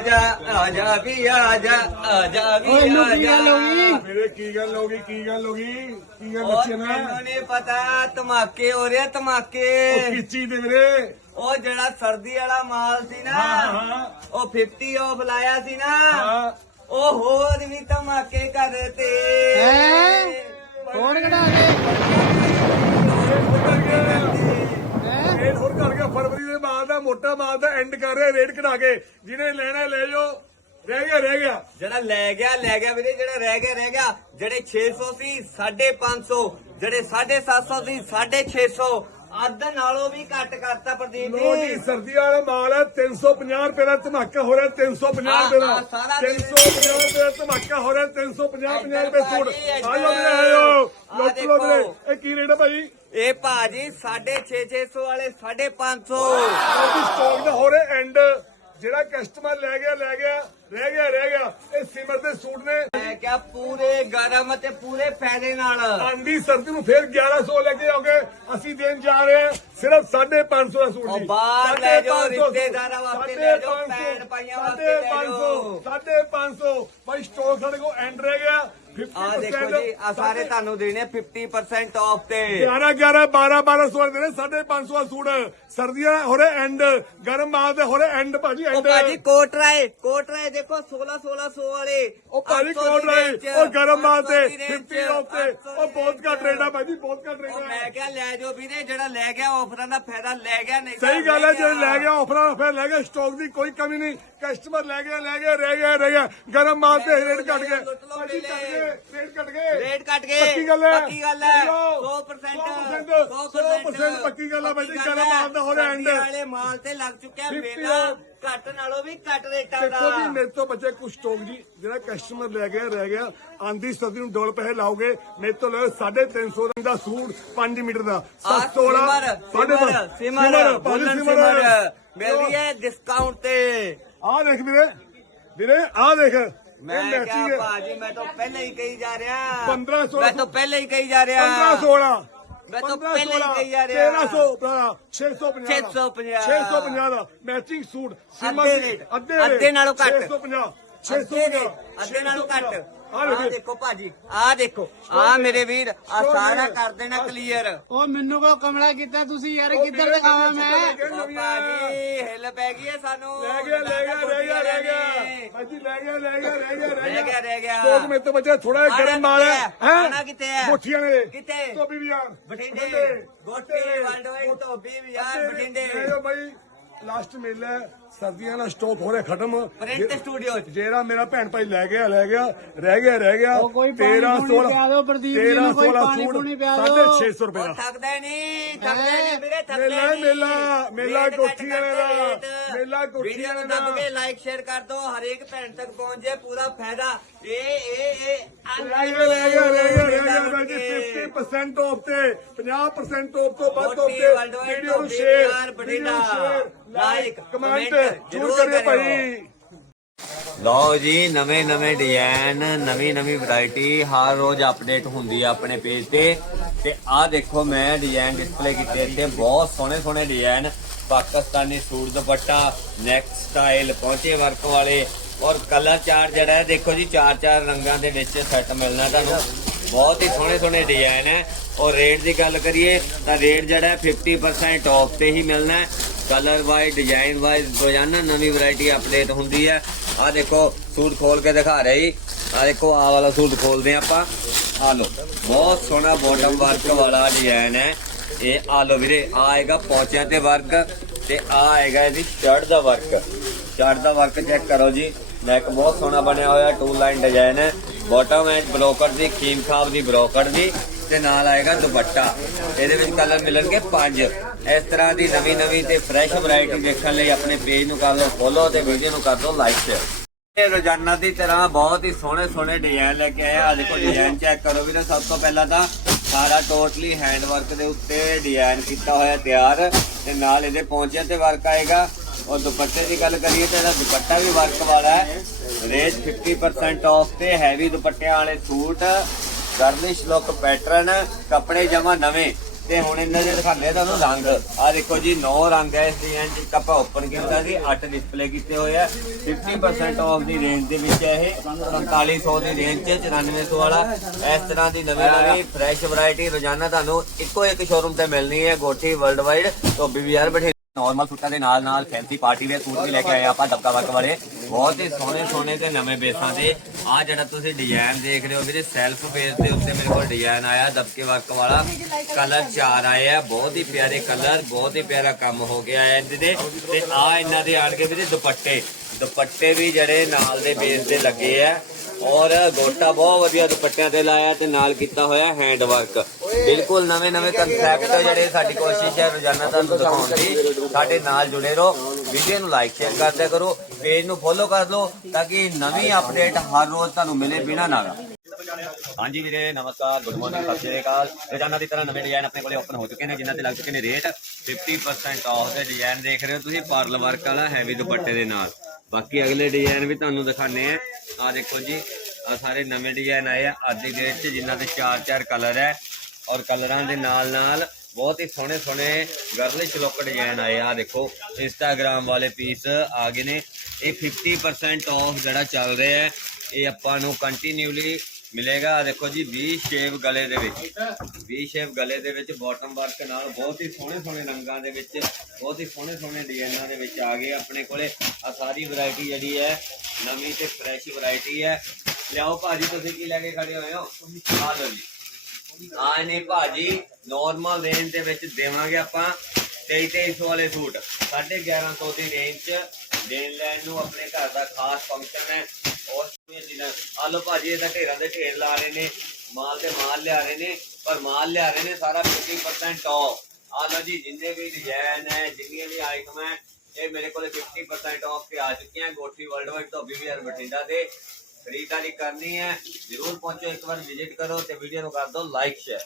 ਆਜਾ ਆਜਾ ਵੀ ਆਜਾ ਆਜਾ ਵੀ ਓਏ ਇਹਨੂੰ ਕੀ ਗੱਲ ਹੋ ਗਈ? ਮੇਰੇ ਕੀ ਗੱਲ ਹੋ ਗਈ ਕੀ ਗੱਲ ਹੋ ਗਈ? ਕੀ ਗੱਲ ਬੱਚੇ ਨਾ ਮੈਨੂੰ ਨਹੀਂ ਪਤਾ ਧਮਾਕੇ ਹੋ ਰਹੇ ਆ, ਉਹ ਧਮਾਕੇ ਕਿੱਚੀ ਦੇ ਵੀਰੇ। ਉਹ ਜਿਹੜਾ ਸਰਦੀ ਵਾਲਾ ਮਾਲ ਸੀ ਨਾ ਉਹ 50 ਆਫ ਲਾਇਆ ਸੀ ਨਾ ਹਾਂ। ਉਹ ਹੋਰ ਵੀ ਧਮਾਕੇ ਕਰਤੇ ਹੈਂ? ਹੋਰ ਕਢਾ ਦੇ ਹੈਂ? ਇਹ ਹੋਰ ਕਰ ਗਿਆ ਫਰਵਰੀ ਦੇ ਮਾਲ ਦਾ ਮੋਟਾ ਮਾਲ ਦਾ ਐਂਡ ਕਰ ਰਿਹਾ ਰੇਟ ਘਟਾ ਕੇ। ਜਿਹਨੇ ਲੈਣਾ ਲੈ ਜਾਓ। ਰਹਿ ਗਿਆ ਰਹਿ ਗਿਆ। ਜਿਹੜਾ ਲੈ ਗਿਆ ਲੈ ਗਿਆ ਵੀਰੇ ਜਿਹੜਾ ਰਹਿ ਗਿਆ ਰਹਿ ਗਿਆ। ਜਿਹੜੇ 600 ਸੀ 550 ਜਿਹੜੇ 750 ਸੀ 650 ਅੱਧ ਨਾਲੋਂ ਵੀ ਘੱਟ ਕਰਤਾ ਪ੍ਰਦੀਪ ਲੋ ਜੀ ਜੀ ਸਰਦੀ ਵਾਲਾ ਮਾਲ ਹੈ 350 ਰੁਪਏ ਦਾ ਧਮਾਕਾ ਹੋ ਰਿਹਾ 350 ਰੁਪਏ ਦਾ। ਹਾਂ, ਸਾਰਾ 350 ਰੁਪਏ ਦਾ ਧਮਾਕਾ ਹੋ ਰਿਹਾ 350 50 ਰੁਪਏ ਸੂਟ। ਇੱਧਰ ਆਜੋ ਵੀਰੇ ਲੋਕ ਲੋ ਵੀਰੇ ਦੇਖੋ। ਇਹ ਕੀ ਰੇਟ ਹੈ ਭਾਈ ਇਹ ਭਾਜੀ 650 ਵਾਲੇ 550 ਆਪੀ ਸਟਾਕ ਦਾ ਹੋ ਰਿਹਾ ਐਂਡ ਜਿਹੜਾ ਕਸਟਮਰ ਲੈ ਗਿਆ ਲੈ ਗਿਆ। ਰਹਿ ਗਿਆ ਰਹਿ ਗਿਆ। ਇਹ ਸਿਮਰ ਦੇ ਸੂਟ ਨੇ। ਮੈਂ ਕਿਹਾ ਪੂਰੇ ਗਰਮ ਤੇ ਪੂਰੇ ਫਾਇਦੇ ਨਾਲ। ਆਂਦੀ ਸਰਦੀ ਨੂੰ ਫੇਰ 1100 ਲੈ ਕੇ ਆਓਗੇ। ਅਸੀਂ ਦੇਣ ਜਾ ਰਹੇ ਹਾਂ ਸਿਰਫ 550 ਦਾ ਸੂਟ ਉਹ ਜੀ। ਬਾਹਰ ਲੈ ਜਾਓ, 550 ਰਿਸ਼ਤੇਦਾਰਾਂ ਵਾਸਤੇ ਲੈ ਜਾਓ, 550 ਭੈਣ ਭਾਈਆਂ ਵਾਸਤੇ ਲੈ ਜਾਓ। 550 ਭਾਈ ਸਟਾਕ ਸਾਡੇ ਕੋਲ ਐਂਡ ਰਹਿ ਗਿਆ। 50% ਆ ਦੇਖੋ ਜੀ ਆ ਸਾਰੇ ਤੁਹਾਨੂੰ ਦੇਣੇ 50% ਆਫ ਤੇ। 11 11 12 1200 ਦੇ ਨੇ 550 ਦਾ ਸੂਟ। ਸਰਦੀਆਂ ਹੋ ਰਹੇ ਐਂਡ ਗਰਮ ਮਾਲ ਦੇ ਹੋ ਰਹੇ ਐਂਡ ਭਾਜੀ ਉਹ ਐਂਡ ਭਾਜੀ ਕੋਟ ਰਾਏ ਕੋਟ ਰਾਏ ਦੇਖੋ 16 1600 ਵਾਲੇ ਉਹ ਭਾਜੀ 800 ਕੋਲ ਦੀ ਰਹੇ ਉਹ ਗਰਮ ਮਾਲ ਤੇ 800 ਦੀ 50 range, ਆਫ ਤੇ। 800 ਉਹ ਬਹੁਤ ਘੱਟ ਰੇਟ ਆ ਭਾਜੀ ਬਹੁਤ ਘੱਟ ਰੇਟ ਮੈਂ ਕਿਹਾ ਲੈ ਜਾਓ ਵੀਰੇ ਜਿਹੜਾ ਲੈ ਗਿਆ ਆਫਰਾਂ ਦਾ ਫਾਇਦਾ ਲੈ ਗਿਆ ਨਹੀਂ ਸਹੀ ਗੱਲ ਹੈ ਜੇ। ਲੈ ਗਿਆ ਆਫਰਾਂ ਫਿਰ ਲੈ ਗਿਆ ਸਟਾਕ ਦੀ ਕੋਈ ਕਮੀ ਨਹੀਂ। ਕਸਟਮਰ ਲੈ ਗਿਆ ਲੈ ਗਿਆ ਰਹਿ ਗਿਆ ਰਹਿ ਗਿਆ। ਗਰਮ ਮਾਲ ਤੇ ਰੇਟ ਘਟ ਗਏ। ਭਾਜੀ ਘਟ। ਗਏ ਰੇਟ ਘਟ ਗਏ। ਰੇਟ ਘਟ ਗਏ। ਪੱਕੀ ਗੱਲ ਹੈ। ਪੱਕੀ ਗੱਲ ਹੈ। 100% 100% 100% ਪੱਕੀ ਗੱਲ ਹੈ ਭਾਜੀ ਗਰਮ ਮਾਲ ਦਾ ਹੋ ਰਿਹਾ ਐਂਡ ਵਾਲੇ ਮਾਲ ਤੇ ਲੱਗ ਚੁੱਕਿਆ 50 ਮੇਲਾ। ਘੱਟ ਨਾਲੋਂ ਵੀ ਘੱਟ ਰੇਟਾਂ ਦਾ। ਦੇਖੋ ਜੀ ਮੇਰੇ ਤੋਂ ਬੱਚੇ ਕੁਝ ਸਟਾਕ ਜੀ ਜਿਹੜਾ ਕਸਟਮਰ ਲੈ ਗਿਆ ਰਹਿ ਗਿਆ ਆਂਦੀ ਸਰਦੀ ਨੂੰ ਡਬਲ ਪੈਸੇ ਲਾਓਗੇ ਮੇਰੇ ਤੋਂ ਲੈ 350 ਰੰਗ ਦਾ ਸੂਟ 5 ਮੀਟਰ ਦਾ। ਆ 700 ਵਾਲਾ ਸਿਮਰ ਸਿਮਰ ਸਿਮਰ ਸਿਮਰ ਮਿਲਦੀ ਹੈ ਡਿਸਕਾਊਂਟ ਤੇ। ਆ ਦੇਖ ਵੀਰੇ ਵੀਰੇ ਆ ਦੇਖ। ਮੈਂ ਕਿਹਾ ਭਾਜੀ ਮੈਂ ਤਾਂ ਪਹਿਲਾਂ ਹੀ ਕਹੀ ਜਾ ਰਿਹਾ। 1500 ਮੈਂ ਤਾਂ ਪਹਿਲਾਂ ਹੀ ਕਹੀ ਜਾ ਰਿਹਾ। 1500 ਵਾਲਾ। ਮੈਂ ਤਾਂ ਪਹਿਲਾਂ ਹੀ ਕਹੀ ਜਾ ਰਿਹਾ। 1300 ਭਰਾ 650 650 650 ਦਾ। ਮੈਚਿੰਗ ਸੂਟ ਅੱਧੇ ਨਾਲੋਂ ਘੱਟ। 650 ਅੱਧੇ 650 ਦੇ ਅੱਧੇ ਨਾਲੋਂ ਘੱਟ। ਆ ਦੇਖੋ ਭਾਜੀ। ਆ ਦੇਖੋ। ਆ ਮੇਰੇ ਵੀਰ ਆ ਸਾਰਾ ਕਰ ਦੇਣਾ ਕਲੀਅਰ ਉਹ ਮੈਨੂੰ ਕੋ ਕਮਲਾ ਕੀਤਾ ਤੁਸੀਂ ਯਾਰ ਕਿੱਧਰ ਦਿਖਾਵਾਂ ਮੈਂ? ਭਾਜੀ ਹਿੱਲ ਪੈ ਗਈ ਹੈ ਸਾਨੂੰ। ਲੈ ਗਿਆ ਲੈ ਗਿਆ ਰਹਿ ਗਿਆ ਰਹਿ ਗਿਆ। ਭਾਜੀ ਲੈ ਗਿਆ ਲੈ ਗਿਆ ਰਹਿ ਗਿਆ ਰਹਿ ਗਿਆ। ਰਹਿ ਗਿਆ। ਸਟਾਕ ਮੇਰੇ ਤੋਂ ਬੱਚਾ ਥੋੜਾ ਗਰਮ ਮਾਲ ਹੈ। ਹੈ? ਕਿੱਥੇ ਹੈ? ਮੁੱਠੀਆਂ ਨੇ ਕਿੱਥੇ? ਧੋਬੀ ਬਾਜ਼ਾਰ ਬਠਿੰਡੇ। ਗੋਟੀ ਵੰਡੋਏ ਧੋਬੀ ਬਾਜ਼ਾਰ ਬਠਿੰਡੇ। ਲੈ ਜਾਓ ਬਾਈ। ਲਾਸਟ ਮੇਲਾ ਹੈ, ਸਰਦੀਆਂ ਦਾ ਸਟਾਕ ਹੋ ਰਿਹਾ ਖਤਮ। ਪ੍ਰਿੰਟ ਸਟੂਡੀਓ ਚ। ਜਿਹੜਾ ਮੇਰਾ ਭੈਣ ਭਾਈ ਲੈ ਗਿਆ ਲੈ ਗਿਆ ਰਹਿ ਗਿਆ ਰਹਿ ਗਿਆ। ਉਹ ਕੋਈ ਪਾਣੀ ਪੂਣੀ ਪਿਆ ਦਿਓ ਪ੍ਰਦੀਪ ਜੀ ਨੂੰ, ਕੋਈ ਪਾਣੀ ਪੂਣੀ ਪਿਆ ਦਿਓ। 650 ਰੁਪਏ ਦਾ। ਥੱਕਦਾ ਨਹੀਂ ਥੱਕਦਾ ਨਹੀਂ ਵੀਰੇ ਥੱਕਦਾ ਮੇਲਾ ਹੈ, ਨਹੀਂ ਮੇਲਾ, ਮੇਲਾ ਰੇਟ ਕੋਠੀ ਵਾਲੇ ਕਰਦੇ ਦਾ, ਰੇਟ। ਮੇਲਾ ਕੋਠੀ ਵੀਡੀਓ ਨੂੰ ਵਾਲੇ ਦਾ। ਦੱਬ ਕੇ ਲਾਈਕ ਸ਼ੇਅਰ ਕਰ ਦਿਓ ਹਰੇਕ ਭੈਣ ਤੱਕ ਪਹੁੰਚ ਜਾਏ ਪੂਰਾ ਫਾਇਦਾ। ਇਹ ਇਹ ਇਹ ਰਹਿ ਗਿਆ ਰਹਿ ਗਿਆ ਰਹਿ ਗਿਆ। 40% ਤੇ 50% ਆਫ ਤੋਂ ਵੱਧ ਆਫ ਤੇ ਵੀਡੀਓ ਨੂੰ ਸ਼ੇਅਰ ਵੀਡੀਓ ਲਾਈਕ ਕਮੈਂਟ ਜ਼ਰੂਰ ਕਰਿਓ ਭਾਈ। ਲਓ ਜੀ ਨਵੇਂ ਨਵੇਂ ਡਿਜ਼ਾਈਨ ਨਵੀਂ ਨਵੀਂ ਵੈਰਾਈਟੀ ਹਰ ਰੋਜ਼ ਅਪਡੇਟ ਹੁੰਦੀ ਆ ਆਪਣੇ ਪੇਜ ਤੇ। ਤੇ ਆਹ ਦੇਖੋ ਮੈਂ ਡਿਜ਼ਾਈਨ ਡਿਸਪਲੇ ਕੀਤੇ ਇੱਥੇ ਬਹੁਤ ਸੋਹਣੇ ਸੋਹਣੇ design Pakistani suit dupatta neck style ਪਹੁੰਚੇ ਵਰਕ ਵਾਲੇ। ਔਰ ਕਲਰ ਚਾਰ ਜਿਹੜਾ ਦੇਖੋ ਜੀ ਚਾਰ ਚਾਰ ਰੰਗਾਂ ਦੇ ਵਿੱਚ ਸੈੱਟ ਮਿਲਣਾ ਤੁਹਾਨੂੰ। ਬਹੁਤ ਹੀ ਸੋਹਣੇ ਸੋਹਣੇ ਡਿਜ਼ਾਈਨ ਹੈ। ਔਰ ਰੇਟ ਦੀ ਗੱਲ ਕਰੀਏ ਤਾਂ ਰੇਟ ਜਿਹੜਾ ਹੈ 50% ਆਫ ਤੇ ਹੀ ਮਿਲਣਾ ਹੈ। ਕਲਰ ਵਾਈਜ਼ ਡਿਜ਼ਾਈਨ ਵਾਈਜ਼ ਰੋਜ਼ਾਨਾ ਨਵੀਂ ਵੈਰਾਈਟੀ ਅਪਡੇਟ ਹੁੰਦੀ ਹੈ। ਆ ਦੇਖੋ, ਸੂਟ ਖੋਲ ਕੇ ਦਿਖਾ ਰਹੇ ਜੀ। ਆ ਦੇਖੋ ਆ ਵਾਲਾ ਸੂਟ ਖੋਲਦੇ ਹਾਂ ਆਪਾਂ। ਆ ਲੋ ਬਹੁਤ ਸੋਹਣਾ ਬੋਟਮ ਵਰਕ ਵਾਲਾ ਡਿਜ਼ਾਈਨ ਹੈ। ਇਹ ਆ ਲੋ ਵੀਰੇ ਆ ਆਏਗਾ ਪੌਂਚਿਆਂ ਤੇ ਵਰਕ ਤੇ ਆ ਆਏਗਾ ਇਹਦੀ ਸ਼ਰਟ ਦਾ ਵਰਕ ਸ਼ਰਟ ਦਾ ਵਰਕ ਚੈੱਕ ਕਰੋ ਜੀ। ਨੈਕ ਬਹੁਤ ਸੋਹਣਾ ਬਣਿਆ ਹੋਇਆ ਟੂ ਲਾਈਨ ਡਿਜ਼ਾਈਨ ਹੈ। ਬਾਟਮ ਐਂਡ ਬਲੋਕਰ ਦੀ, ਖੀਮ ਖਾਬ ਦੀ ਬਰੋਕਰ ਦੀ ਤੇ ਨਾਲ ਆਏਗਾ ਦੁਪੱਟਾ। ਇਹਦੇ ਵਿੱਚ ਕਲਰ ਮਿਲਣਗੇ ਪੰਜ। ਇਸ ਤਰ੍ਹਾਂ ਦੀ ਨਵੀਂ ਨਵੀਂ ਤੇ ਫਰੈਸ਼ ਵੈਰਾਈਟੀ ਦੇਖਣ ਲਈ ਆਪਣੇ ਪੇਜ ਨੂੰ ਕਰ ਲਓ ਫੋਲੋ ਤੇ ਵੀਡੀਓ ਨੂੰ ਕਰ ਦਿਓ ਲਾਈਕ ਸ਼ੇਅਰ ਇਹ ਰੋਜ਼ਾਨਾ ਦੀ ਤਰ੍ਹਾਂ ਬਹੁਤ ਹੀ ਸੋਹਣੇ ਸੋਹਣੇ ਡਿਜ਼ਾਈਨ ਲੈ ਕੇ ਆਏ ਆ। ਦੇਖੋ ਡਿਜ਼ਾਈਨ ਚੈੱਕ ਕਰੋ ਵੀਰੇ, ਸਭ ਤੋਂ ਪਹਿਲਾਂ ਤਾਂ ਸਾਰਾ ਟੋਟਲੀ ਹੈਂਡ ਵਰਕ ਦੇ ਉੱਤੇ ਡਿਜ਼ਾਈਨ ਕੀਤਾ ਹੋਇਆ ਤਿਆਰ ਤੇ ਨਾਲ ਇਹਦੇ ਪਹੁੰਚਿਆ ਤੇ ਵਰਕ ਆਏਗਾ। ਔਰ ਦੁਪੱਟੇ ਦੀ ਗੱਲ ਕਰੀਏ ਤਾਂ ਇਹਦਾ ਦੁਪੱਟਾ ਵੀ ਵਰਕ ਵਾਲਾ ਹੈ। ਰੇਟ 50% ਆਫ ਤੇ ਹੈਵੀ ਦੁਪੱਟਿਆਂ ਵਾਲੇ ਸੂਟ ਗਰਲਿਸ਼ ਲੁੱਕ ਪੈਟਰਨ ਕੱਪੜੇ ਜਮਾ ਨਵੇਂ। ਤੇ ਹੁਣ ਇਹਨਾਂ ਦੇ ਦਿਖਾਉਂਦੇ ਤੁਹਾਨੂੰ ਰੰਗ। ਆ ਦੇਖੋ ਜੀ 9 ਰੰਗ ਹੈ ਇਸ ਡਿਜ਼ਾਈਨ ਚ ਆਪਾਂ ਓਪਨ ਕੀਤਾ ਸੀ 8 ਡਿਸਪਲੇ ਕੀਤੇ ਹੋਏ ਆ। 50% ਆਫ ਦੀ ਰੇਂਜ ਦੇ ਵਿੱਚ ਹੈ ਇਹ। 4500 ਦੀ ਰੇਂਜ ਚ 9400 ਵਾਲਾ। ਇਸ ਤਰ੍ਹਾਂ ਦੀ ਨਵੀਂ ਨਵੀਂ ਫਰੈਸ਼ ਵੈਰਾਈਟੀ ਰੋਜ਼ਾਨਾ ਤੁਹਾਨੂੰ ਇੱਕੋ ਇੱਕ ਸ਼ੋਰੂਮ ਤੇ ਮਿਲਣੀ ਹੈ ਗੋਠੀ ਵਰਲਡ ਵਾਈਡ ਤੋਂ ਬੀਵੀਆਰ ਬਠਿੰਡਾ। ਨਾਰਮਲ ਸੂਟਾਂ ਦੇ ਨਾਲ ਨਾਲ ਫੈਂਸੀ ਪਾਰਟੀ ਵੇਅਰ ਸੂਟ ਵੀ ਲੈ ਕੇ ਆਏ ਆਪਾਂ ਡੱਬਾ ਵਰਕ ਵਾਲੇ। ਬਹੁਤ ਹੀ ਸੋਹਣੇ ਸੋਹਣੇ ਤੇ ਨਵੇਂ ਬੇਸਾਂ ਦੇ ਆ ਜਿਹੜਾ ਤੁਸੀਂ ਡਿਜ਼ਾਈਨ ਦੇਖ ਰਹੇ ਹੋ ਵੀਰੇ ਸੈਲਫ ਬੇਸ ਦੇ ਉੱਤੇ ਮੇਰੇ ਕੋਲ ਡਿਜ਼ਾਈਨ ਆਇਆ ਦਬਕੇ ਵਰਕ ਵਾਲਾ। ਕਲਰ ਚਾਰ ਆਏ ਆ, ਬਹੁਤ ਹੀ ਪਿਆਰੇ ਕਲਰ ਬਹੁਤ ਹੀ ਪਿਆਰਾ ਕੰਮ ਹੋ ਗਿਆ ਹੈ ਇਹਦੇ ਤੇ। ਤੇ ਆ ਇਹਨਾਂ ਦੇ ਆਣ ਕੇ ਵੀਰੇ ਦੁਪੱਟੇ। ਦੁਪੱਟੇ ਵੀ ਜਿਹੜੇ ਨਾਲ ਦੇ ਬੇਸ ਦੇ ਲੱਗੇ ਆ। ਔਰ ਗੋਟਾ ਬਹੁਤ ਵਧੀਆ ਦੁਪੱਟਿਆਂ ਤੇ ਲਾਇਆ ਤੇ ਨਾਲ ਕੀਤਾ ਹੋਇਆ ਹੈਂਡ ਵਰਕ ਬਿਲਕੁਲ ਨਵੇਂ ਨਵੇਂ ਕਨਸੈਪਟ ਜਿਹੜੇ ਸਾਡੀ ਕੋਸ਼ਿਸ਼ ਹੈ ਰੋਜ਼ਾਨਾ ਤੁਹਾਨੂੰ ਦਿਖਾਉਣ ਦੀ। ਸਾਡੇ ਨਾਲ ਜੁੜੇ ਰਹੋ ਵੀਡੀਓ ਨੂੰ ਲਾਈਕ ਸ਼ੇਅਰ ਕਰਦਿਆ ਕਰੋ ਪੇਜ ਨੂੰ ਫੋਲੋ ਕਰ ਲਓ ਤਾਂ ਕਿ ਨਵੀਂ ਅਪਡੇਟ ਹਰ ਰੋਜ਼ ਤੁਹਾਨੂੰ ਮਿਲੇ ਬਿਨਾ ਨਾਗਾ ਹਾਂਜੀ ਵੀਰੇ, ਨਮਸਕਾਰ ਗੁੱਡ ਮਾਰਨਿੰਗ ਸਤਿ ਸ਼੍ਰੀ ਅਕਾਲ। ਰੋਜ਼ਾਨਾ ਦੀ ਤਰ੍ਹਾਂ ਨਵੇਂ ਡਿਜ਼ਾਈਨ ਆਪਣੇ ਕੋਲੇ ਓਪਨ ਹੋ ਚੁੱਕੇ ਨੇ, ਜਿਨ੍ਹਾਂ ਤੇ ਲੱਗ ਚੁੱਕੇ ਨੇ ਰੇਟ 50% ਆਫ ਦੇ ਡਿਜ਼ਾਈਨ ਦੇਖ ਰਹੇ ਹੋ ਤੁਸੀਂ ਪਰਲ ਵਰਕ ਵਾਲਾ ਹੈਵੀ ਦੁਪੱਟੇ ਦੇ ਨਾਲ। ਬਾਕੀ ਅਗਲੇ ਡਿਜ਼ਾਈਨ ਵੀ ਤੁਹਾਨੂੰ ਦਿਖਾਣੇ ਆ ਆ ਦੇਖੋ ਜੀ ਆ ਸਾਰੇ ਨਵੇਂ ਡਿਜ਼ਾਈਨ ਆਏ ਆ। ਅੱਜ ਦੀ ਡੇਟ 'ਚ ਜਿਨ੍ਹਾਂ ਦੇ ਚਾਰ ਚਾਰ ਕਲਰ ਹੈ ਔਰ ਕਲਰਾਂ ਦੇ ਨਾਲ ਨਾਲ ਬਹੁਤ ਹੀ ਸੋਹਣੇ ਸੋਹਣੇ ਗਰਲੇ ਲੁੱਕ ਡਿਜ਼ਾਈਨ ਆਏ ਆ। ਦੇਖੋ ਇੰਸਟਾਗ੍ਰam ਵਾਲੇ ਪੀਸ ਆ ਗਏ ਨੇ। ਇਹ 50% ਆਫ ਜਿਹੜਾ ਚੱਲ ਰਿਹਾ ਹੈ। ਇਹ ਆਪਾਂ ਨੂੰ ਕੰਟੀਨਿਊਲੀ ਮਿਲੇਗਾ। ਦੇਖੋ ਜੀ 20 ਸ਼ੇਵ ਗਲੇ ਦੇ ਵਿੱਚ। 20 ਸ਼ੇਵ ਗਲੇ ਦੇ ਵਿੱਚ ਬਾਟਮ ਵਰਕ ਨਾਲ ਬਹੁਤ ਹੀ ਸੋਹਣੇ ਸੋਹਣੇ ਰੰਗਾਂ ਦੇ ਵਿੱਚ, ਬਹੁਤ ਹੀ ਸੋਹਣੇ ਸੋਹਣੇ ਡਿਜ਼ਾਈਨਾਂ ਦੇ ਵਿੱਚ ਆ ਗਏ ਆਪਣੇ ਕੋਲੇ। ਆ ਸਾਰੀ ਵੈਰਾਈਟੀ ਜਿਹੜੀ ਹੈ, ਨਵੀਂ ਤੇ ਫਰੈਸ਼ ਵੈਰਾਈਟੀ ਹੈ। ਲਿਆਓ ਭਾਜੀ, ਤੁਸੀਂ ਕੀ ਲੈ ਕੇ ਖੜੇ ਹੋਏ ਹੋ? ਆ ਲਓ ਜੀ। ਆ ਨੇ ਭਾਜੀ ਨਾਰਮਲ ਰੇਂਜ ਦੇ ਵਿੱਚ ਦੇਵਾਂਗੇ ਆਪਾਂ 2300 ਵਾਲੇ ਸੂਟ। 1150 ਦੀ ਰੇਂਜ ਚ ਦੇਣ ਲੈਣ ਨੂੰ ਆਪਣੇ ਘਰ ਦਾ ਖਾਸ ਫੰਕਸ਼ਨ ਹੈ। ਔਰ ਦਿਨ ਆ ਭਾਜੀ, ਇਹਦਾ ਢੇਰਾਂ ਦੇ ਢੇਰ ਲਾ ਰਹੇ ਨੇ, ਮਾਲ ਤੇ ਮਾਲ ਲਿਆ ਰਹੇ ਨੇ, ਪਰ ਮਾਲ ਲਿਆ ਰਹੇ ਨੇ ਸਾਰਾ 50% ਆਫ ਆ ਲਓ ਜੀ, ਜਿੰਨੇ ਵੀ ਡਿਜ਼ਾਈਨ ਹੈ, ਜਿੰਨੀਆਂ ਵੀ ਆਈਟਮ ਹੈ, ਇਹ ਮੇਰੇ ਕੋਲੇ 50% ਆਫ ਤੇ ਆ ਚੁੱਕੀਆਂ ਗੋਠੀ ਵਰਲਡ ਵਾਈਡ ਤੋਂ ਬੀਵੀਆਰ ਬਠਿੰਡਾ ਦੇ। ਖਰੀਦਦਾਰੀ ਕਰਨੀ ਹੈ, ਜਰੂਰ ਪਹੁੰਚੋ, ਇੱਕ ਵਾਰ ਵਿਜ਼ਿਟ ਕਰੋ ਤੇ ਵੀਡੀਓ ਨੂੰ ਕਰ ਦਿਓ ਲਾਈਕ ਸ਼ੇਅਰ